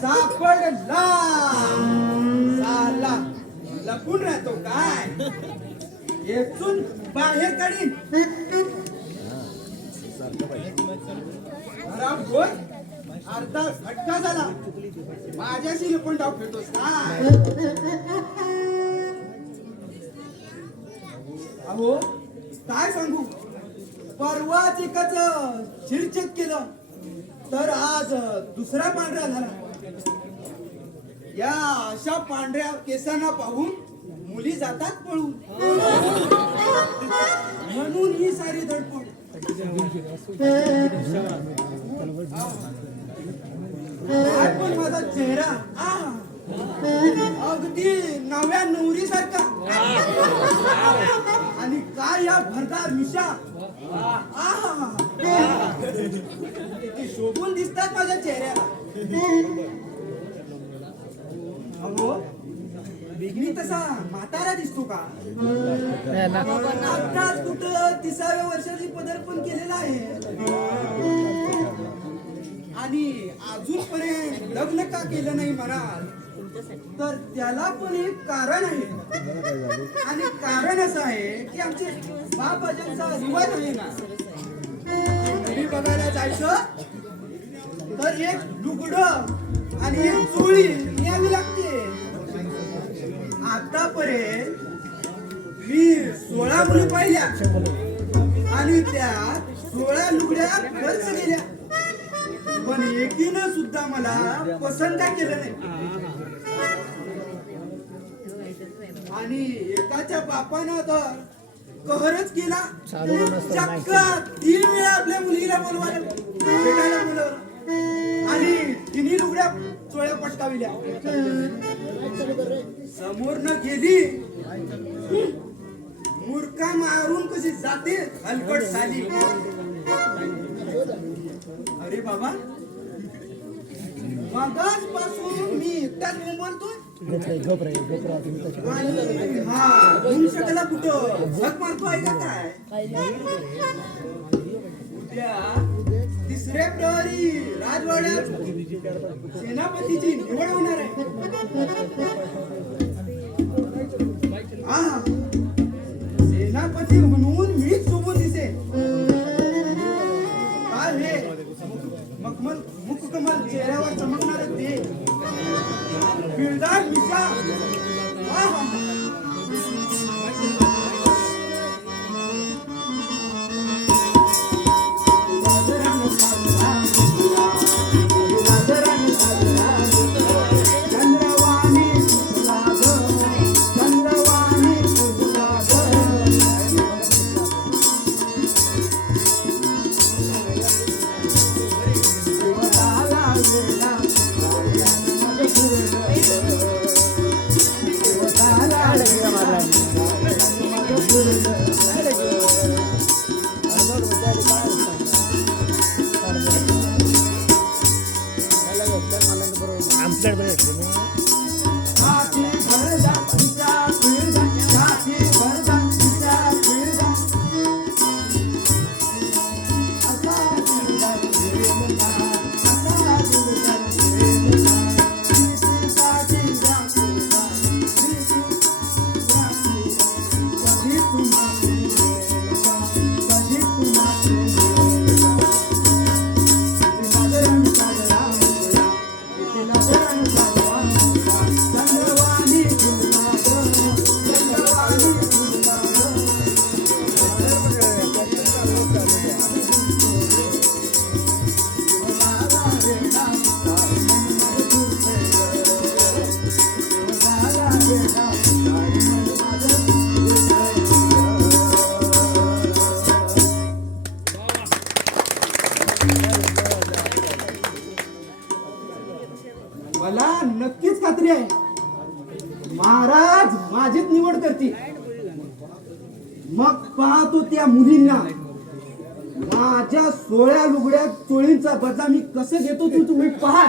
सापडला साला लपून राहतो काय येथून बाहेर काढीन बोल अर्धा फटका झाला माझ्याशी लपून डाव खेळतोस काय अहो काय सांगू परवाच एकाच चिरचेत केलं तर आज दुसरा पांढरा झाला या अशा पांढऱ्या केसांना पाहून मुली जातात पळून म्हणून ही सारी धडपड पण माझा चेहरा अगदी नव्या नवरी सारखा आणि काय या भरदार मिशा शोभून दिसतात माझ्या चेहऱ्याला अहो बिगनी तसा म्हातारा दिसतो का आत्ताच कुठं 30व्या वर्षाची पदार्पण केलेला आहे आणि अजूनपर्यंत लग्न का केलं नाही म्हणाल तर त्याला पण एक कारण आहे आणि कारण असं आहे की आमचे बाबाजांचा रिवाज आहे ना मुली बघायला जायचं तर एक लुगडं आणि एक चोळी न्यावी लागते आतापर्यंत मी 16 मुली पाहिल्या आणि त्या 16 लुगड्या खर्च केल्या पण एकीनं सुद्धा मला पसंत केलं नाही आणि एकाच्या बापानं तर कहरच केला चक्क 3 वेळा आपल्या मुलीला बोलवायला भेटायला बोलवलं आणि तिन्ही लुगड्या चोळ्या पटकाविल्या समोरनं गेली मूर्खा मारून कशी जाते हलकट झाली अरे बाबा मगाच पासून मी एकटाच बोलतोय शकला कुठं झक मारतोय का काय उद्या तिसऱ्या प्रहरी राजवाड्यात सेनापतीची निवड होणार आहे सेनापती म्हणून मीच सोबत दिसेल काय हे मुखकमल चेहऱ्यावर चमकणार ते फिरदार मिशा मला नक्कीच खात्री आहे महाराज माझीच निवड करतील मग पाहतो त्या मुलींना माझ्या 16 लुगड्या चोळींचा बदला मी कसं घेतो तुम्ही पहा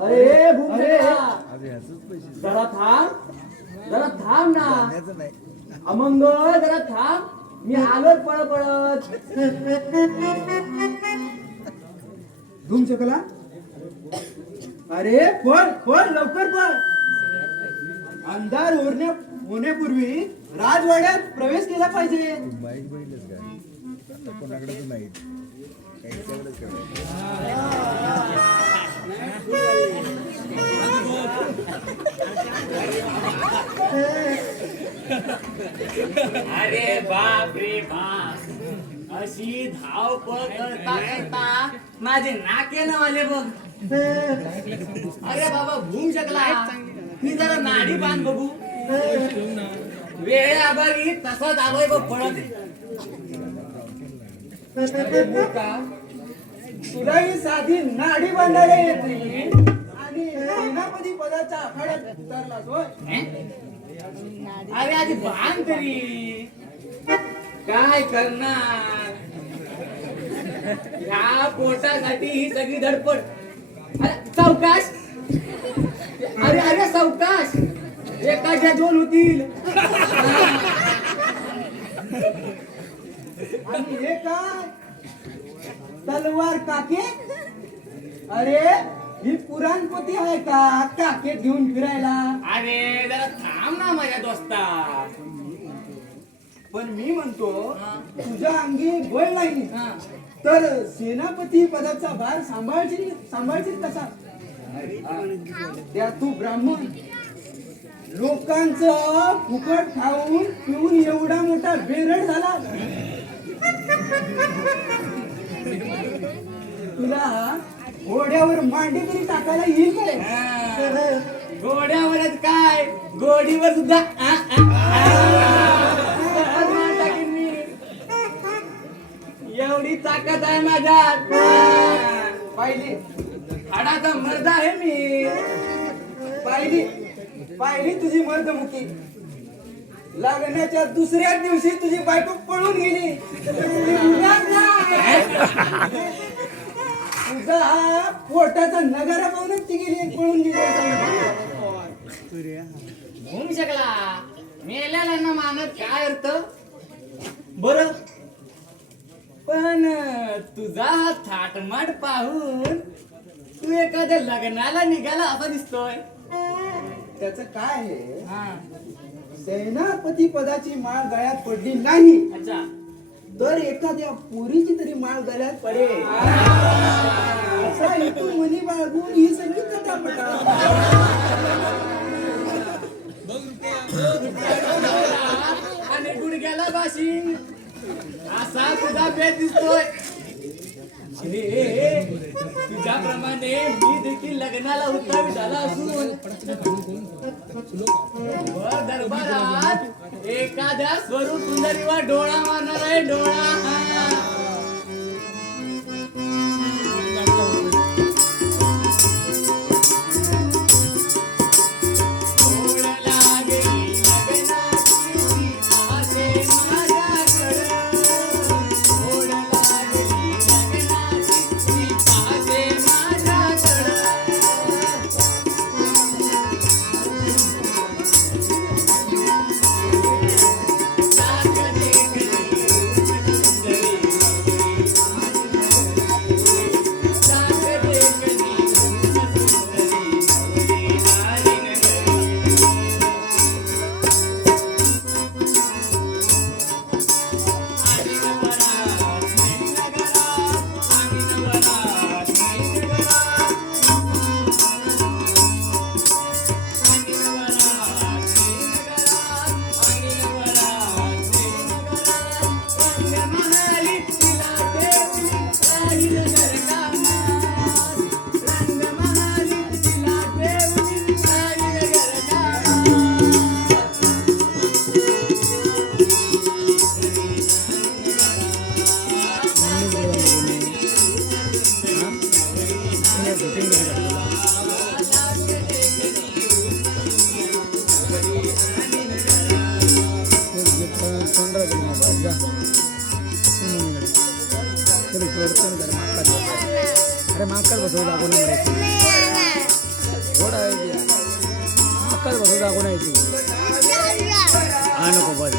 अरे भूमरे जरा थांब ना अमंग जरा थांब मी आलोच पळत धूम शकला. अरे पळ पळ लवकर पळ. अंधार होण्यापूर्वी राजवाड्यात प्रवेश केला पाहिजे. बाईक बघितलंच का कोणाकडेच नाही अरे बाप रे बाप, अशी धावपळ करता करता माझे नाके न आले बघ. अरे बाबा भूम शकला, मी जरा नाडी बांध बघू. वेळ आभारी तसाच आलोय बघ पळत. तुला ही साधी नाडी बांधायला येत नाही आणि सेनापती पदाच्या आखाड्यात उतरलास होय. अरे आधी बांध तरी, काय करणार ह्या पोटासाठी ही सगळी धडपड. अरे सावकाश, अरे अरे सावकाश, एकाच्या दोन होतील. आणि हे काय तलवार काके. अरे ही पुराणपोथी आहे का काके घेऊन फिरायला. अरे जरा थांब ना माझ्या दोस्ता. पण मी म्हणतो तुझ्या अंगी बळ नाही हा. तर सेनापती पदाचा भार सांभाळशील कसा. त्या तू ब्राह्मण लोकांचं फुकट खाऊन पिऊन एवढा मोठा बेरड झाला. तुला घोड्यावर मांडी तरी टाकायला येईल काय. हा. घोड्यावरच काय, गोडीवर सुद्धा टाकीन मी. एवढी ताकद आहे माझ्यात. पाहिली हाडाचा मर्द आहे मी. पाहिली तुझी मर्दमुखी. लग्नाच्या दुसऱ्या दिवशी तुझी बायको पळून गेली. तुझा हा पोटाचा नगारा पाहूनच ती गेली, पळून गेली. होऊन शकला मेल्याला मानत काय अर्थ. बर पण तुझा हा थाटमाट पाहून तू एखाद्या लग्नाला निघाला असा दिसतोय. त्याच काय आहे. हा. सेनापती पदाची माळ गळ्यात पडली नाही अच्छा. तर एखाद्या पुरीची तरी माळ गळ्यात पडेल. असा हेतू मनी बाळगून ही सगळी कटापटा. आणि गुडघ्याला बाशिंग असा तुझा भेद दिसतोय. अरे तुझ्याप्रमाणे मी देखील लग्नाला उत्तर झाला असून दरबारात एखाद्या स्वरूप सुंदरीवर डोळा मारणार आहे. डोळा. अरे माकड बसव दाखवून थोडा माकड बसव दाखवून हा नको बस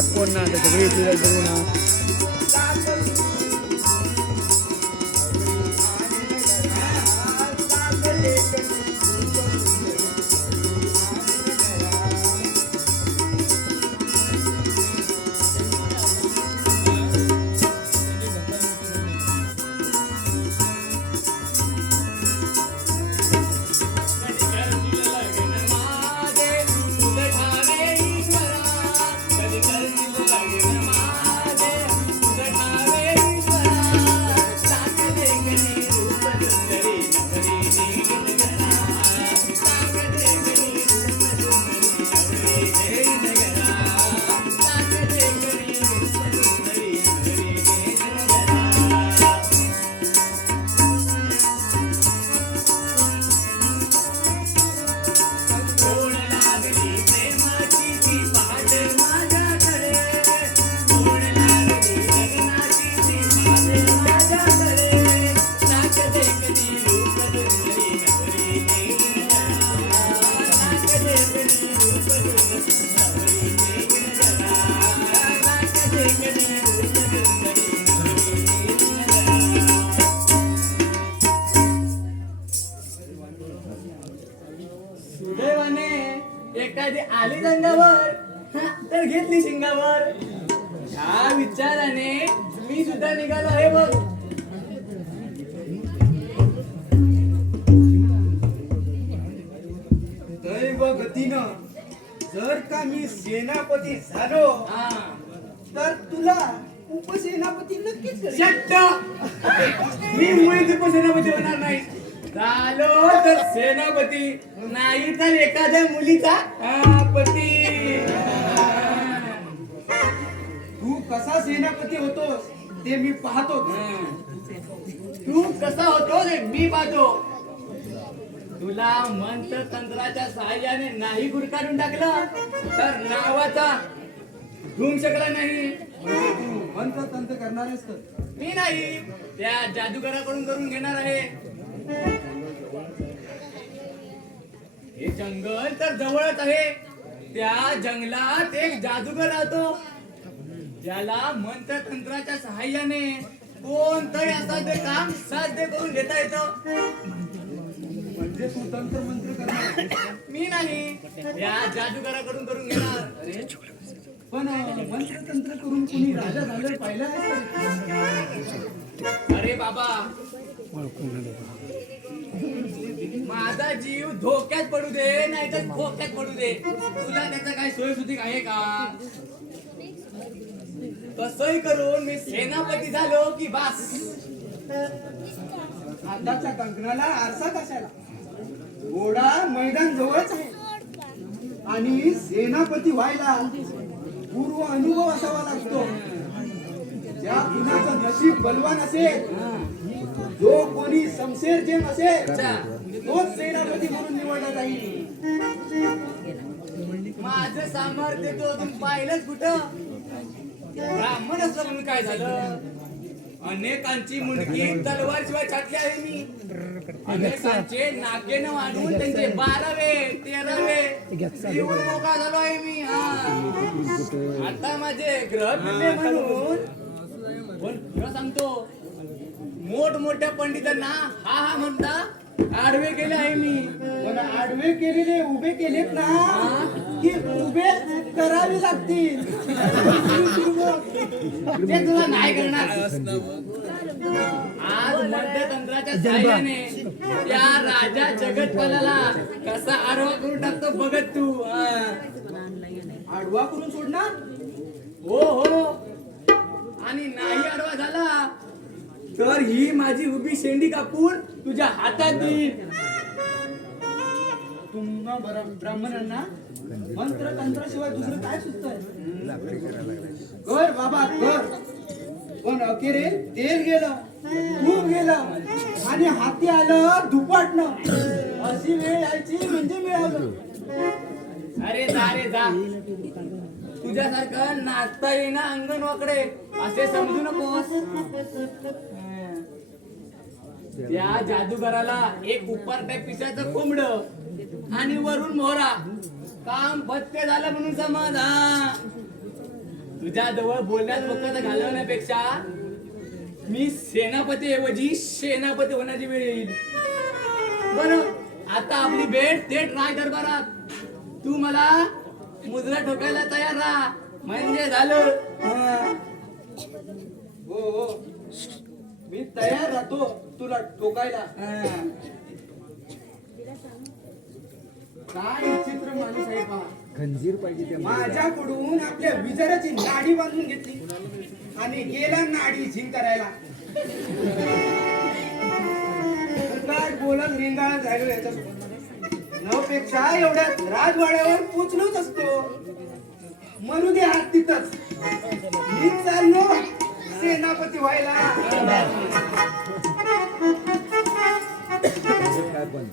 घरात कोण ना आता सगळे येतील बघू ना. सुदैवाने एखादी आली रंगावर तर घेतली शिंगावर. ह्या विचाराने मी सुद्धा निघालो आहे बघ. दैव गतीनं जर का मी सेनापती झालो हा तर तुला उपसेनापती नक्कीच करेन. शट्ट! मी मुळीच उपसेनापती होणार नाही. झालो तर सेनापती, नाही तर एखाद्या मुलीचा पती. तू कसा सेनापती होतोस ते मी पाहतो. तू कसा होतो रे मी पाहतो. तुला मंत्र तंत्राच्या सहाय्याने नाही गुरकारून टाकलं तर नावाचा धूम शकला नाही. मंत्र तंत्र करणारेस तर मी नाही, त्या जादूगराकडून करून घेणार आहे. हे जंगल तर जवळच आहे. त्या जंगलात एक जादूगर राहतो ज्याला मंत्र तंत्राच्या सहाय्याने कोणतंही असाध्य काम साध्य करून घेता येतं. म्हणजे तू तंत्र मंत्र करणार मी नाही, त्या जादूगराकडून करून घेणार. पण मंत्र तंत्र करून कुणी राजा झालं पाहिलं आहे. अरे बाबा, माझा जीव धोक्यात पडू दे नाही तर धोक्यात पडू दे, तुला त्याचा काय सोयीसुधी आहे का? तसंही करून मी सेनापती झालो की बास. आताच्या कंकणाला आरसा कशाला? घोडा मैदान जवळच आहे आणि सेनापती व्हायला पूर्व अनुभव असावा लागतो. ज्या कुणाचं नशीब बलवान असेल, जो कोणी शमशेर जेम असेल, तोच सेनापती म्हणून निवडला जाईल. माझं सामर्थ्य तो अजून पाहिलंच कुठं? ब्राह्मण असलं म्हणून काय झालं? अनेकांची मुंडकी तलवार शिवाय छाटली आहे मी. अनेकांचे नाके न वाढून त्यांचे 12वे 13वे येऊन मोकळा झालो आहे मी. आता माझे ग्रह फिरले म्हणून पण खरं सांगतो, मोठमोठ्या पंडितांना हा हा म्हणता आडवे केले आहे मी. पण आडवे केलेले उभे केलेत ना की उभे करावे लागतील. ते तुला नाही करणार. आज मध्यतंत्राच्या साहाय्याने त्या राजा जगतपालाला कसा आडवा करून टाकतो बघत तू. आडवा करून सोडणार? हो हो, आणि नाही आडवा झाला तर ही माझी उभी शेंडी कापून तुझ्या हातात देईन. तुम्हा ब्राह्मणांना मंत्र तंत्राशिवाय दुसरं काय सुचतंय? कर बाबा कर. पण अखेरे तेल गेलं, तूप गेलं आणि हाती आलं धुपाटणं. अशी वेळ यायची म्हणजे मिळालं. अरे जा रे जा, तुझ्यासारखं नाचता येईना अंगण वाकडे असे समजू नकोस. त्या जादूगराला एक उपारट्या पिसाचं कोंबड आणि वरून मोहरा काम फत्ते झालं म्हणून समज. तुझ्या जवळ बोलण्यात फक्त घालवण्यापेक्षा मी सेनापती ऐवजी सेनापती होण्याची वेळ येईल. बरं, आता आपली भेट थेट राज दरबारात. तू मला मुजरा ठोकायला तयार राहा, म्हणजे झालं. हा. हो मी तयार राहतो तुला ठोकायला. काय विचित्र माणूस आहे पहा. खंजीर पाहिजे त्या माझ्याकडून आपल्या विजाराची नाडी बांधून घेतली आणि गेला नाडी झिंग करायला. काय बोलत रिंगाळा झालो याच्यासोबत. नवपेक्षा एवढ्यात राजवाड्यावर पोचलोच असतो. मरू दे हात तिथंच. मी चाललो सेनापती व्हायला. काय पण